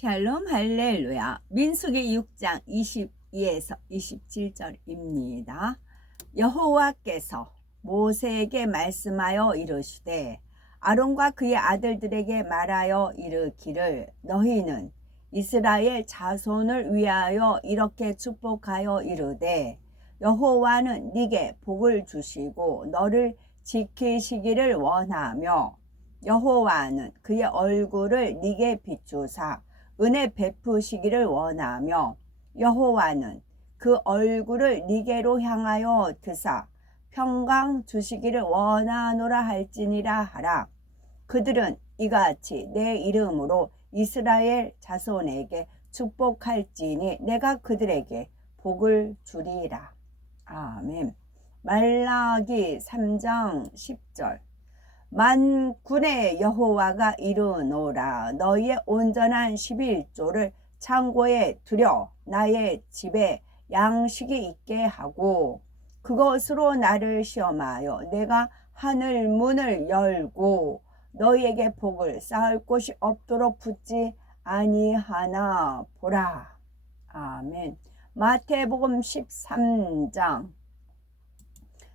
샬롬 할렐루야. 민수기 6장 22에서 27절입니다. 여호와께서 모세에게 말씀하여 이르시되 아론과 그의 아들들에게 말하여 이르기를 너희는 이스라엘 자손을 위하여 이렇게 축복하여 이르되 여호와는 네게 복을 주시고 너를 지키시기를 원하며 여호와는 그의 얼굴을 네게 비추사 은혜 베푸시기를 원하며 여호와는 그 얼굴을 네게로 향하여 드사 평강 주시기를 원하노라 할지니라 하라. 그들은 이같이 내 이름으로 이스라엘 자손에게 축복할지니 내가 그들에게 복을 주리라. 아멘. 말라기 3장 10절. 만군의 여호와가 이르노라. 너희의 온전한 11조를 창고에 두려 나의 집에 양식이 있게 하고 그것으로 나를 시험하여 내가 하늘 문을 열고 너희에게 복을 쌓을 곳이 없도록 붙지 아니하나 보라. 아멘. 마태복음 13장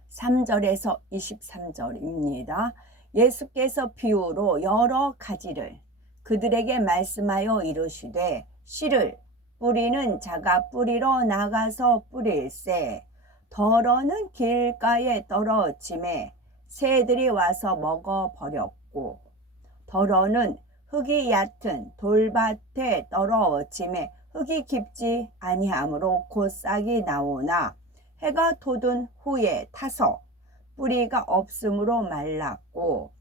3절에서 23절입니다. 예수께서 비유로 여러 가지를 그들에게 말씀하여 이르시되 씨를 뿌리는 자가 뿌리러 나가서 뿌릴새 덜어는 길가에 떨어짐에 새들이 와서 먹어버렸고 덜어는 흙이 얕은 돌밭에 떨어짐에 흙이 깊지 아니하므로 곧 싹이 나오나 해가 돋은 후에 타서 뿌리가 없으므로 말랐고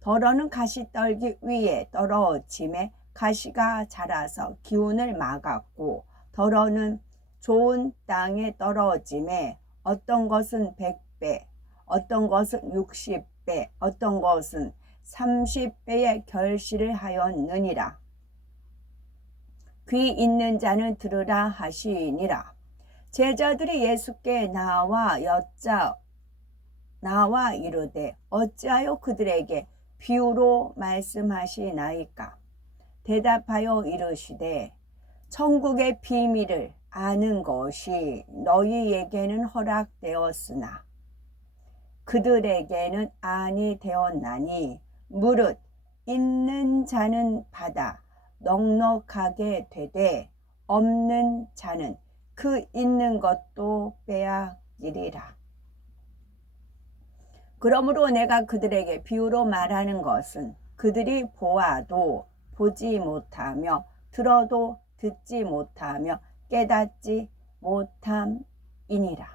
덜어는 가시떨기 위에 떨어짐에 가시가 자라서 기운을 막았고 덜어는 좋은 땅에 떨어짐에 어떤 것은 100배 어떤 것은 60배 어떤 것은 30배의 결실을 하였느니라. 귀 있는 자는 들으라 하시니라. 제자들이 예수께 나와 이르되 어찌하여 그들에게 비유로 말씀하시나이까. 대답하여 이르시되 천국의 비밀을 아는 것이 너희에게는 허락되었으나 그들에게는 아니 되었나니 무릇 있는 자는 받아 넉넉하게 되되 없는 자는 그 있는 것도 빼앗기리라. 그러므로 내가 그들에게 비유로 말하는 것은 그들이 보아도 보지 못하며 들어도 듣지 못하며 깨닫지 못함이니라.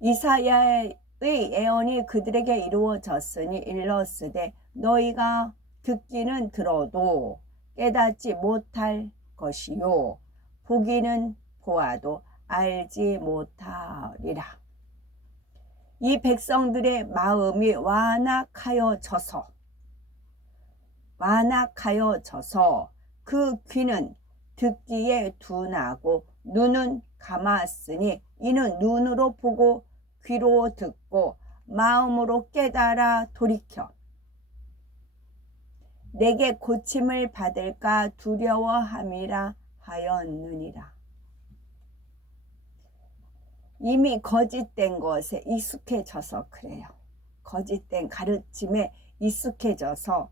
이사야의 예언이 그들에게 이루어졌으니 일렀으되 너희가 듣기는 들어도 깨닫지 못할 것이요 보기는 보아도 알지 못하리라. 이 백성들의 마음이 완악하여져서 그 귀는 듣기에 둔하고 눈은 감았으니 이는 눈으로 보고 귀로 듣고 마음으로 깨달아 돌이켜 내게 고침을 받을까 두려워함이라 하였느니라. 이미 거짓된 것에 익숙해져서 그래요. 거짓된 가르침에 익숙해져서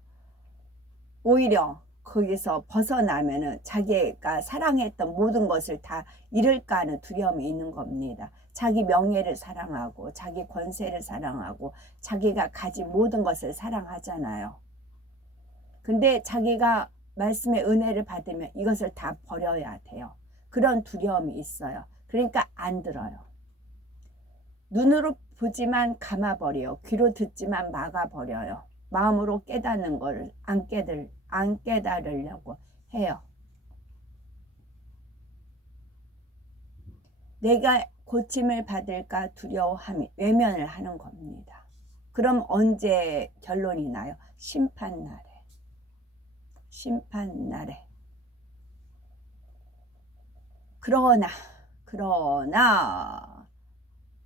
오히려 거기서 벗어나면은 자기가 사랑했던 모든 것을 다 잃을까 하는 두려움이 있는 겁니다. 자기 명예를 사랑하고 자기 권세를 사랑하고 자기가 가진 모든 것을 사랑하잖아요. 근데 자기가 말씀의 은혜를 받으면 이것을 다 버려야 돼요. 그런 두려움이 있어요. 그러니까 안 들어요. 눈으로 보지만 감아버려요. 귀로 듣지만 막아버려요. 마음으로 깨닫는 걸 안 깨달으려고 해요. 내가 고침을 받을까 두려워함이 외면을 하는 겁니다. 그럼 언제 결론이 나요? 심판날에. 그러나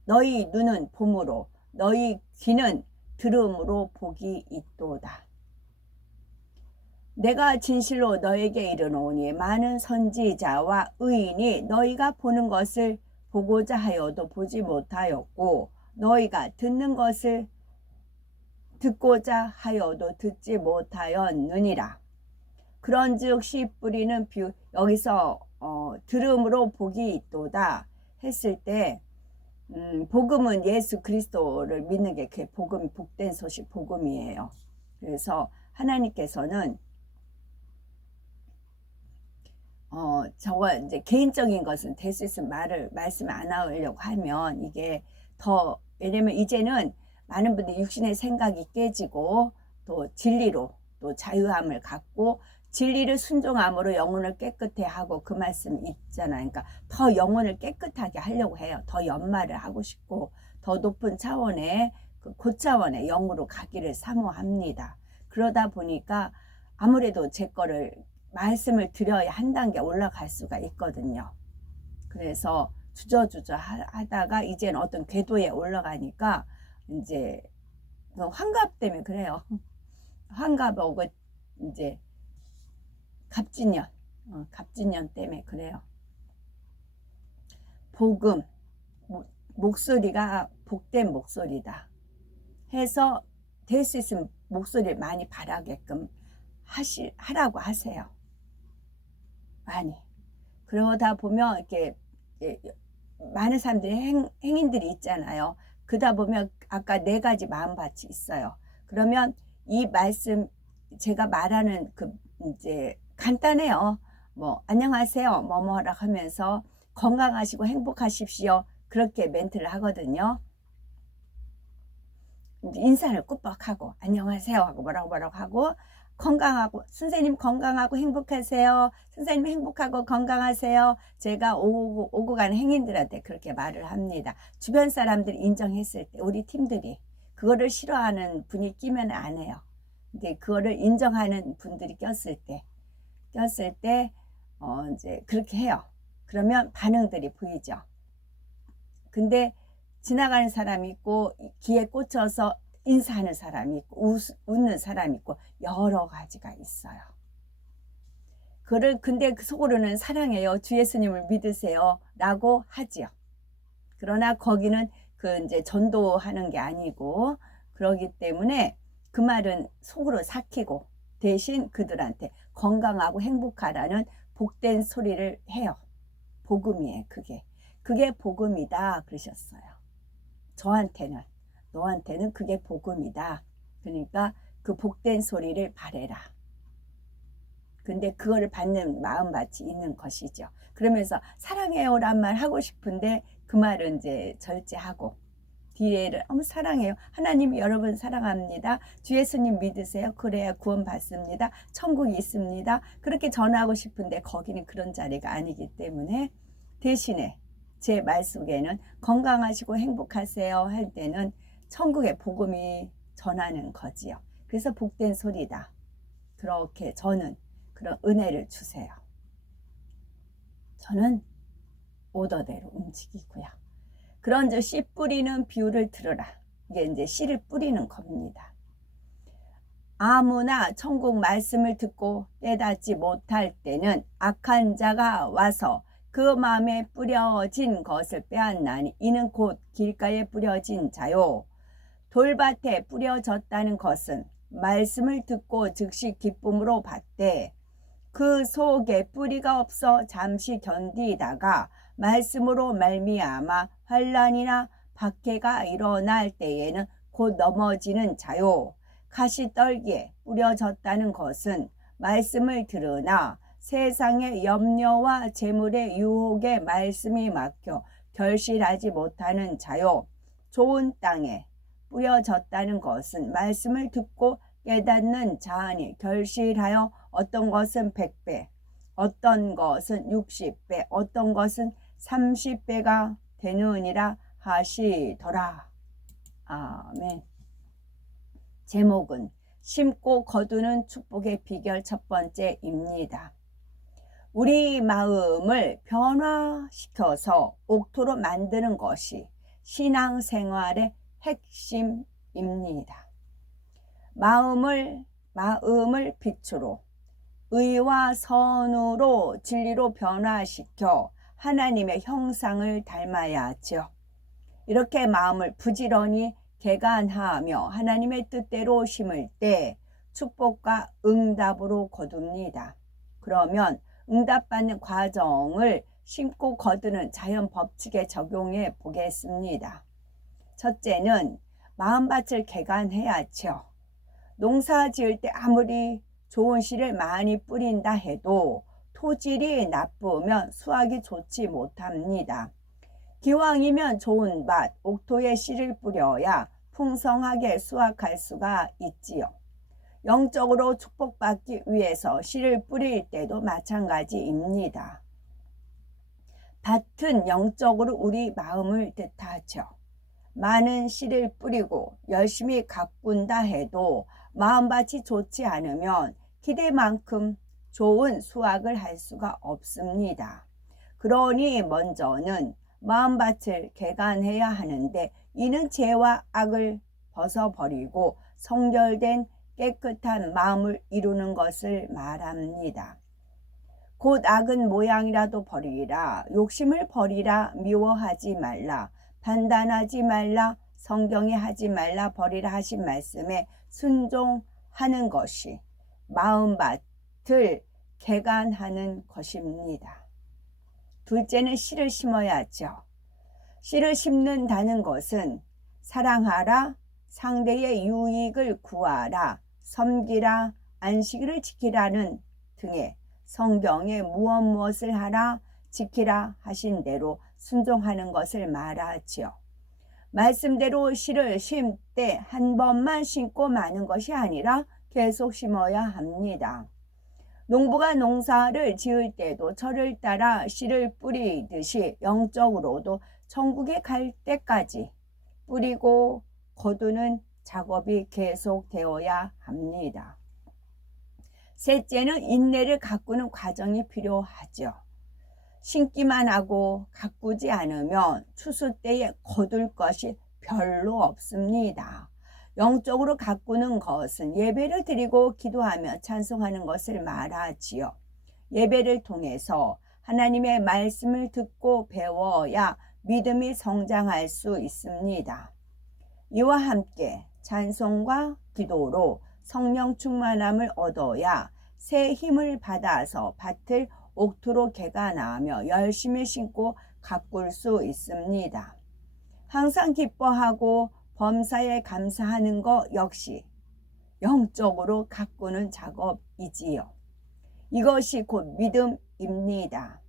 너희 눈은 봄으로 너희 귀는 들음으로 복이 있도다. 내가 진실로 너에게 이르노니 많은 선지자와 의인이 너희가 보는 것을 보고자 하여도 보지 못하였고 너희가 듣는 것을 듣고자 하여도 듣지 못하였느니라. 그런즉 씨 뿌리는 비유, 여기서 들음으로 복이 있도다 했을 때 복음은 예수 그리스도를 믿는 게 그 복음, 복된 소식 복음이에요. 그래서 하나님께서는 저거 이제 개인적인 것은 될 수 있으면 말씀 안 하려고 하면 이게 더, 왜냐면 이제는 많은 분들이 육신의 생각이 깨지고 또 진리로 또 자유함을 갖고 진리를 순종함으로 영혼을 깨끗해 하고 그 말씀 있잖아요. 그러니까 더 영혼을 깨끗하게 하려고 해요. 더 연말을 하고 싶고 더 높은 차원의 그 고차원의 영으로 가기를 사모합니다. 그러다 보니까 아무래도 제 거를 말씀을 드려야 한 단계 올라갈 수가 있거든요. 그래서 주저주저 하다가 이제는 어떤 궤도에 올라가니까 이제 환갑 때문에 그래요. 환갑하고 이제 갑진년 때문에 그래요. 복음, 목소리가 복된 목소리다 해서 될 수 있으면 목소리를 많이 바라게끔 하라고 하세요. 많이. 그러다 보면 이렇게 많은 사람들이 행인들이 있잖아요. 그러다 보면 아까 4가지 마음밭이 있어요. 그러면 이 말씀 제가 말하는 그 이제 간단해요. 뭐 안녕하세요 뭐뭐라 하면서 건강하시고 행복하십시오 그렇게 멘트를 하거든요. 인사를 꾸벅하고 안녕하세요 하고 뭐라고 하고 건강하고 선생님 건강하고 행복하세요. 선생님 행복하고 건강하세요. 제가 오고 가는 행인들한테 그렇게 말을 합니다. 주변 사람들이 인정했을 때 우리 팀들이 그거를 싫어하는 분이 끼면 안 해요. 근데 그거를 인정하는 분들이 꼈을 때 이제 그렇게 해요. 그러면 반응들이 보이죠. 근데 지나가는 사람이 있고 귀에 꽂혀서 인사하는 사람이 있고 웃는 사람이 있고 여러 가지가 있어요. 근데 그 속으로는 사랑해요. 주 예수님을 믿으세요. 라고 하지요. 그러나 거기는 그 이제 전도하는 게 아니고 그러기 때문에 그 말은 속으로 삭히고 대신 그들한테 건강하고 행복하라는 복된 소리를 해요. 복음이에요. 그게 복음이다 그러셨어요. 저한테는 너한테는 그게 복음이다. 그러니까 그 복된 소리를 바래라. 근데 그거를 받는 마음밭이 있는 것이죠. 그러면서 사랑해요 란 말 하고 싶은데 그 말은 이제 절제하고 뒤에를 사랑해요. 하나님이 여러분 사랑합니다. 주 예수님 믿으세요. 그래야 구원 받습니다. 천국이 있습니다. 그렇게 전하고 싶은데 거기는 그런 자리가 아니기 때문에 대신에 제 말 속에는 건강하시고 행복하세요 할 때는 천국의 복음이 전하는 거지요. 그래서 복된 소리다. 그렇게 저는 그런 은혜를 주세요. 저는 오더대로 움직이고요. 그런즉 씨 뿌리는 비유를 들으라. 이게 이제 씨를 뿌리는 겁니다. 아무나 천국 말씀을 듣고 깨닫지 못할 때는 악한 자가 와서 그 마음에 뿌려진 것을 빼앗나니 이는 곧 길가에 뿌려진 자요. 돌밭에 뿌려졌다는 것은 말씀을 듣고 즉시 기쁨으로 받되 그 속에 뿌리가 없어 잠시 견디다가 말씀으로 말미암아 환난이나 박해가 일어날 때에는 곧 넘어지는 자요. 가시떨기에 뿌려졌다는 것은 말씀을 들으나 세상의 염려와 재물의 유혹에 말씀이 막혀 결실하지 못하는 자요. 좋은 땅에 뿌려졌다는 것은 말씀을 듣고 깨닫는 자니 결실하여 어떤 것은 100배, 어떤 것은 60배, 어떤 것은 30배가 되느니라 하시더라. 아멘. 제목은 심고 거두는 축복의 비결 첫 번째입니다. 우리 마음을 변화시켜서 옥토로 만드는 것이 신앙생활의 핵심입니다. 마음을 빛으로 의와 선으로 진리로 변화시켜 하나님의 형상을 닮아야 하죠. 이렇게 마음을 부지런히 개간하며 하나님의 뜻대로 심을 때 축복과 응답으로 거둡니다. 그러면 응답받는 과정을 심고 거두는 자연 법칙에 적용해 보겠습니다. 첫째는 마음밭을 개간해야죠. 농사 지을 때 아무리 좋은 씨를 많이 뿌린다 해도 토질이 나쁘면 수확이 좋지 못합니다. 기왕이면 좋은 밭, 옥토에 씨를 뿌려야 풍성하게 수확할 수가 있지요. 영적으로 축복받기 위해서 씨를 뿌릴 때도 마찬가지입니다. 밭은 영적으로 우리 마음을 뜻하죠. 많은 씨를 뿌리고 열심히 가꾼다 해도 마음밭이 좋지 않으면 기대만큼 좋은 수확을 할 수가 없습니다. 그러니 먼저는 마음밭을 개간해야 하는데 이는 죄와 악을 벗어버리고 성결된 깨끗한 마음을 이루는 것을 말합니다. 곧 악은 모양이라도 버리라, 욕심을 버리라, 미워하지 말라, 판단하지 말라, 성경에 하지 말라 버리라 하신 말씀에 순종하는 것이 마음밭을 개간하는 것입니다. 둘째는 씨를 심어야죠. 씨를 심는다는 것은 사랑하라, 상대의 유익을 구하라, 섬기라, 안식일을 지키라는 등의 성경에 무엇을 하라, 지키라 하신 대로 순종하는 것을 말하지요. 말씀대로 씨를 심때 한 번만 심고 마는 것이 아니라 계속 심어야 합니다. 농부가 농사를 지을 때도 철을 따라 씨를 뿌리듯이 영적으로도 천국에 갈 때까지 뿌리고 거두는 작업이 계속되어야 합니다. 셋째는 인내를 가꾸는 과정이 필요하죠. 심기만 하고 가꾸지 않으면 추수 때에 거둘 것이 별로 없습니다. 영적으로 가꾸는 것은 예배를 드리고 기도하며 찬송하는 것을 말하지요. 예배를 통해서 하나님의 말씀을 듣고 배워야 믿음이 성장할 수 있습니다. 이와 함께 찬송과 기도로 성령 충만함을 얻어야 새 힘을 받아서 밭을 옥토로 개간하며 열심히 심고 가꿀 수 있습니다. 항상 기뻐하고 범사에 감사하는 것 역시 영적으로 가꾸는 작업이지요. 이것이 곧 믿음입니다.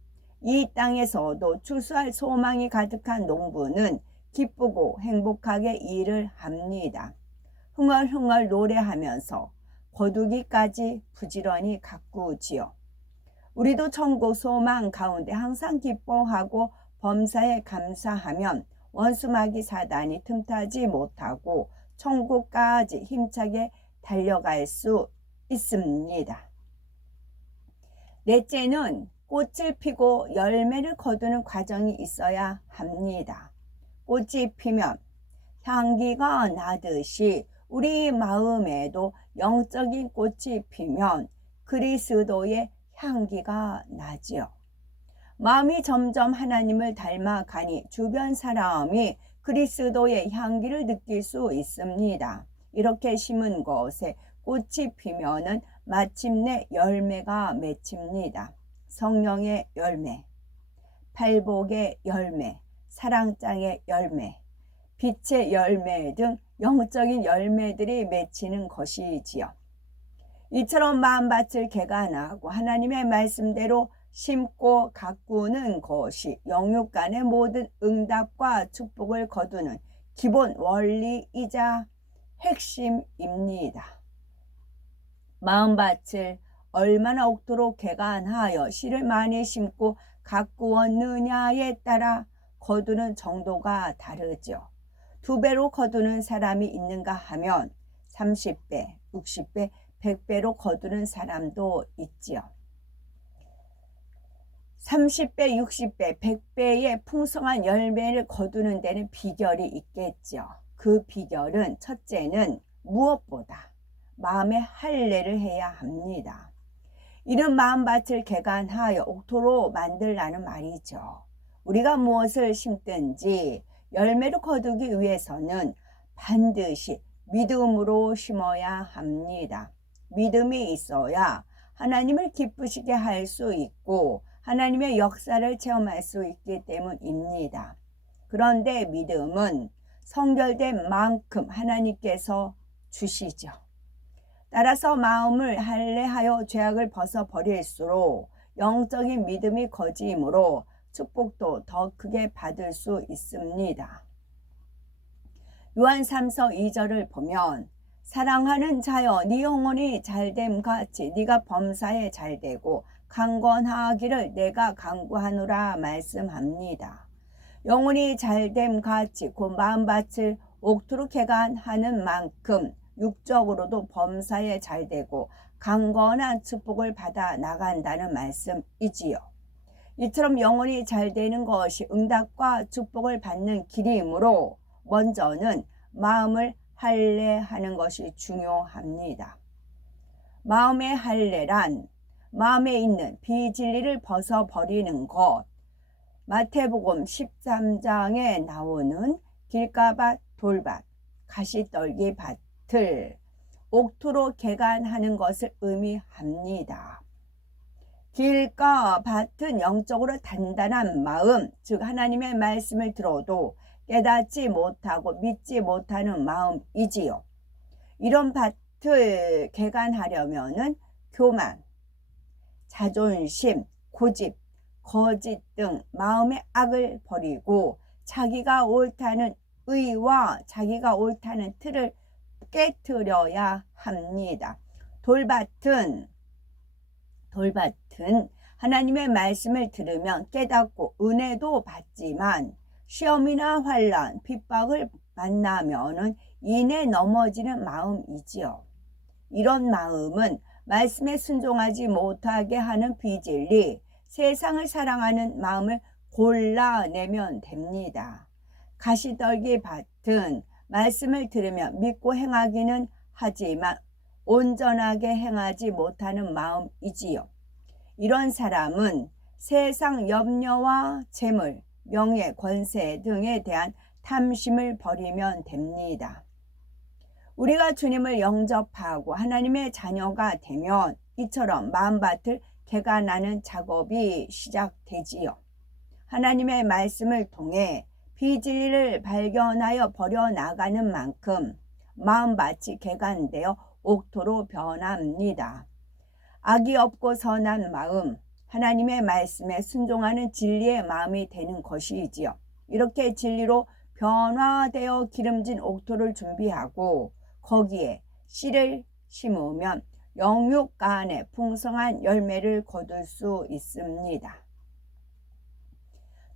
이 땅에서도 추수할 소망이 가득한 농부는 기쁘고 행복하게 일을 합니다. 흥얼흥얼 노래하면서 거두기까지 부지런히 가꾸지요. 우리도 천국 소망 가운데 항상 기뻐하고 범사에 감사하면 원수마귀 사단이 틈타지 못하고 천국까지 힘차게 달려갈 수 있습니다. 넷째는 꽃을 피고 열매를 거두는 과정이 있어야 합니다. 꽃이 피면 향기가 나듯이 우리 마음에도 영적인 꽃이 피면 그리스도의 향기가 나지요. 마음이 점점 하나님을 닮아가니 주변 사람이 그리스도의 향기를 느낄 수 있습니다. 이렇게 심은 것에 꽃이 피면은 마침내 열매가 맺힙니다. 성령의 열매, 팔복의 열매, 사랑장의 열매, 빛의 열매 등 영적인 열매들이 맺히는 것이지요. 이처럼 마음밭을 개간하고 하나님의 말씀대로 심고 가꾸는 것이 영육 간의 모든 응답과 축복을 거두는 기본 원리이자 핵심입니다. 마음밭을 얼마나 옥토로 개간하여 씨를 많이 심고 가꾸었느냐에 따라 거두는 정도가 다르죠. 2배로 거두는 사람이 있는가 하면 30배, 60배, 100배로 거두는 사람도 있지요. 30배, 60배, 100배의 풍성한 열매를 거두는 데는 비결이 있겠죠. 그 비결은 첫째는 무엇보다 마음의 할례를 해야 합니다. 이런 마음밭을 개간하여 옥토로 만들라는 말이죠. 우리가 무엇을 심든지 열매를 거두기 위해서는 반드시 믿음으로 심어야 합니다. 믿음이 있어야 하나님을 기쁘시게 할 수 있고 하나님의 역사를 체험할 수 있기 때문입니다. 그런데 믿음은 성결된 만큼 하나님께서 주시죠. 따라서 마음을 할례하여 죄악을 벗어버릴수록 영적인 믿음이 거지이므로 축복도 더 크게 받을 수 있습니다. 요한 3서 2절을 보면 사랑하는 자여 네 영혼이 잘됨 같이 네가 범사에 잘되고 강건하기를 내가 간구하노라 말씀합니다. 영혼이 잘됨 같이 그 마음밭을 옥토로 개간하는 만큼 육적으로도 범사에 잘되고 강건한 축복을 받아 나간다는 말씀이지요. 이처럼 영혼이 잘되는 것이 응답과 축복을 받는 길이므로 먼저는 마음을 할례하는 것이 중요합니다. 마음의 할례란 마음에 있는 비진리를 벗어버리는 것. 마태복음 13장에 나오는 길가밭, 돌밭, 가시떨기 밭을 옥토로 개간하는 것을 의미합니다. 길과 밭은 영적으로 단단한 마음, 즉 하나님의 말씀을 들어도 깨닫지 못하고 믿지 못하는 마음이지요. 이런 밭을 개간하려면은 교만, 자존심, 고집, 거짓 등 마음의 악을 버리고 자기가 옳다는 의와 자기가 옳다는 틀을 깨트려야 합니다. 돌밭은 하나님의 말씀을 들으면 깨닫고 은혜도 받지만 시험이나 환난, 핍박을 만나면은 이내 넘어지는 마음이지요. 이런 마음은 말씀에 순종하지 못하게 하는 비진리, 세상을 사랑하는 마음을 골라내면 됩니다. 가시떨기 밭은 말씀을 들으며 믿고 행하기는 하지만 온전하게 행하지 못하는 마음이지요. 이런 사람은 세상 염려와 재물, 명예, 권세 등에 대한 탐심을 버리면 됩니다. 우리가 주님을 영접하고 하나님의 자녀가 되면 이처럼 마음밭을 개간하는 작업이 시작되지요. 하나님의 말씀을 통해 비진리를 발견하여 버려나가는 만큼 마음밭이 개간되어 옥토로 변합니다. 악이 없고 선한 마음, 하나님의 말씀에 순종하는 진리의 마음이 되는 것이지요. 이렇게 진리로 변화되어 기름진 옥토를 준비하고 거기에 씨를 심으면 영육 간에 풍성한 열매를 거둘 수 있습니다.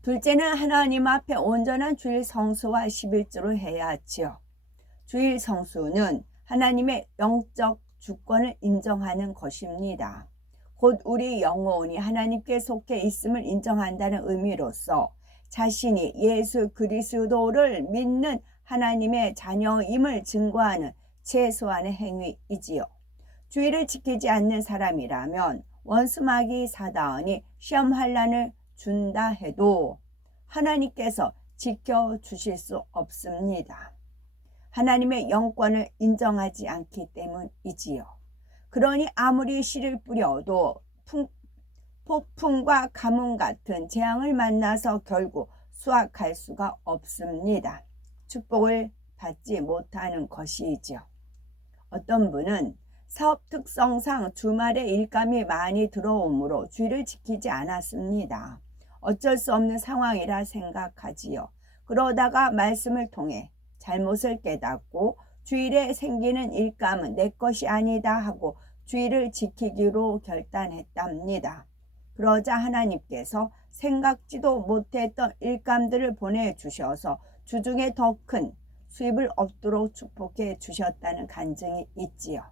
둘째는 하나님 앞에 온전한 주일 성수와 11조를 해야 하지요. 주일 성수는 하나님의 영적 주권을 인정하는 것입니다. 곧 우리 영혼이 하나님께 속해 있음을 인정한다는 의미로서 자신이 예수 그리스도를 믿는 하나님의 자녀임을 증거하는 최소한의 행위이지요. 주의를 지키지 않는 사람이라면 원수마귀 사단이 시험 환난을 준다 해도 하나님께서 지켜주실 수 없습니다. 하나님의 영권을 인정하지 않기 때문이지요. 그러니 아무리 씨를 뿌려도 폭풍과 가뭄 같은 재앙을 만나서 결국 수확할 수가 없습니다. 축복을 받지 못하는 것이지요. 어떤 분은 사업 특성상 주말에 일감이 많이 들어오므로 주의를 지키지 않았습니다. 어쩔 수 없는 상황이라 생각하지요. 그러다가 말씀을 통해 잘못을 깨닫고 주일에 생기는 일감은 내 것이 아니다 하고 주일을 지키기로 결단했답니다. 그러자 하나님께서 생각지도 못했던 일감들을 보내주셔서 주중에 더 큰 수입을 얻도록 축복해 주셨다는 간증이 있지요.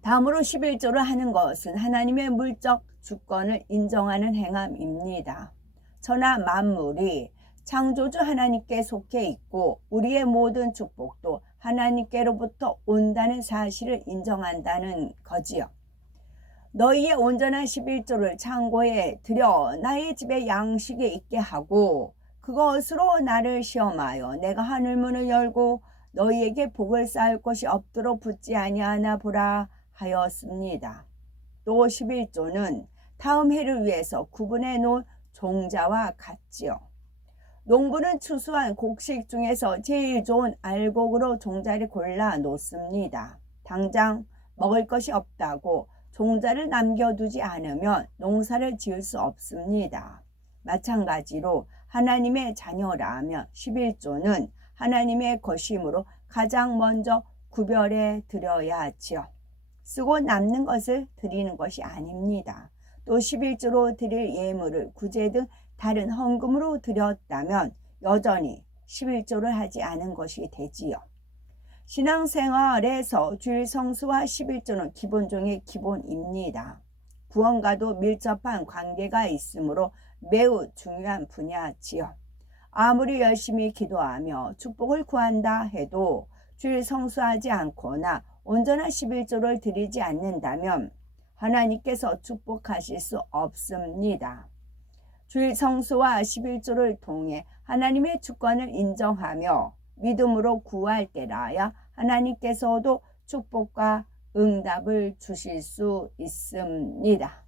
다음으로 11조를 하는 것은 하나님의 물적 주권을 인정하는 행함입니다. 천하 만물이 창조주 하나님께 속해 있고 우리의 모든 축복도 하나님께로부터 온다는 사실을 인정한다는 거지요. 너희의 온전한 11조를 창고에 들여 나의 집에 양식이 있게 하고 그것으로 나를 시험하여 내가 하늘문을 열고 너희에게 복을 쌓을 곳이 없도록 붙지 아니하나 보라 하였습니다. 또 11조는 다음 해를 위해서 구분해 놓은 종자와 같지요. 농부는 추수한 곡식 중에서 제일 좋은 알곡으로 종자를 골라 놓습니다. 당장 먹을 것이 없다고 종자를 남겨두지 않으면 농사를 지을 수 없습니다. 마찬가지로 하나님의 자녀라면 11조는 하나님의 것이므로 가장 먼저 구별해 드려야 하지요. 쓰고 남는 것을 드리는 것이 아닙니다. 또 11조로 드릴 예물을 구제 등 다른 헌금으로 드렸다면 여전히 11조를 하지 않은 것이 되지요. 신앙생활에서 주일 성수와 11조는 기본 중의 기본입니다. 구원과도 밀접한 관계가 있으므로 매우 중요한 분야지요. 아무리 열심히 기도하며 축복을 구한다 해도 주일 성수하지 않거나 온전한 11조를 드리지 않는다면 하나님께서 축복하실 수 없습니다. 주일 성수와 11조를 통해 하나님의 주권을 인정하며 믿음으로 구할 때라야 하나님께서도 축복과 응답을 주실 수 있습니다.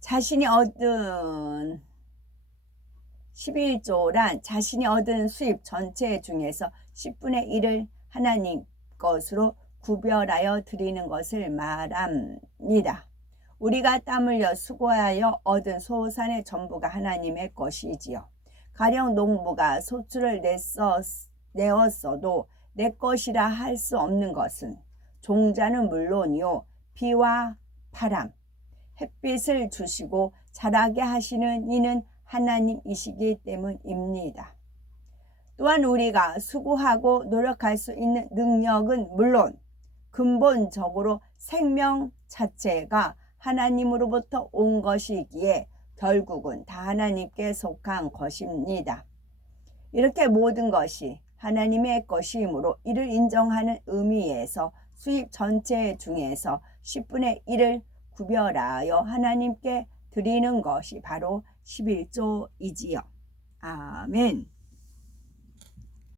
자신이 얻은 11조란 자신이 얻은 수입 전체 중에서 10분의 1을 하나님 것으로 구별하여 드리는 것을 말합니다. 우리가 땀 흘려 수고하여 얻은 소산의 전부가 하나님의 것이지요. 가령 농부가 소출을 내었어도 내 것이라 할 수 없는 것은 종자는 물론이요 비와 바람, 햇빛을 주시고 자라게 하시는 이는 하나님이시기 때문입니다. 또한 우리가 수고하고 노력할 수 있는 능력은 물론 근본적으로 생명 자체가 하나님으로부터 온 것이기에 결국은 다 하나님께 속한 것입니다. 이렇게 모든 것이 하나님의 것이므로 이를 인정하는 의미에서 수입 전체 중에서 10분의 1을 구별하여 하나님께 드리는 것이 바로 11조이지요. 아멘.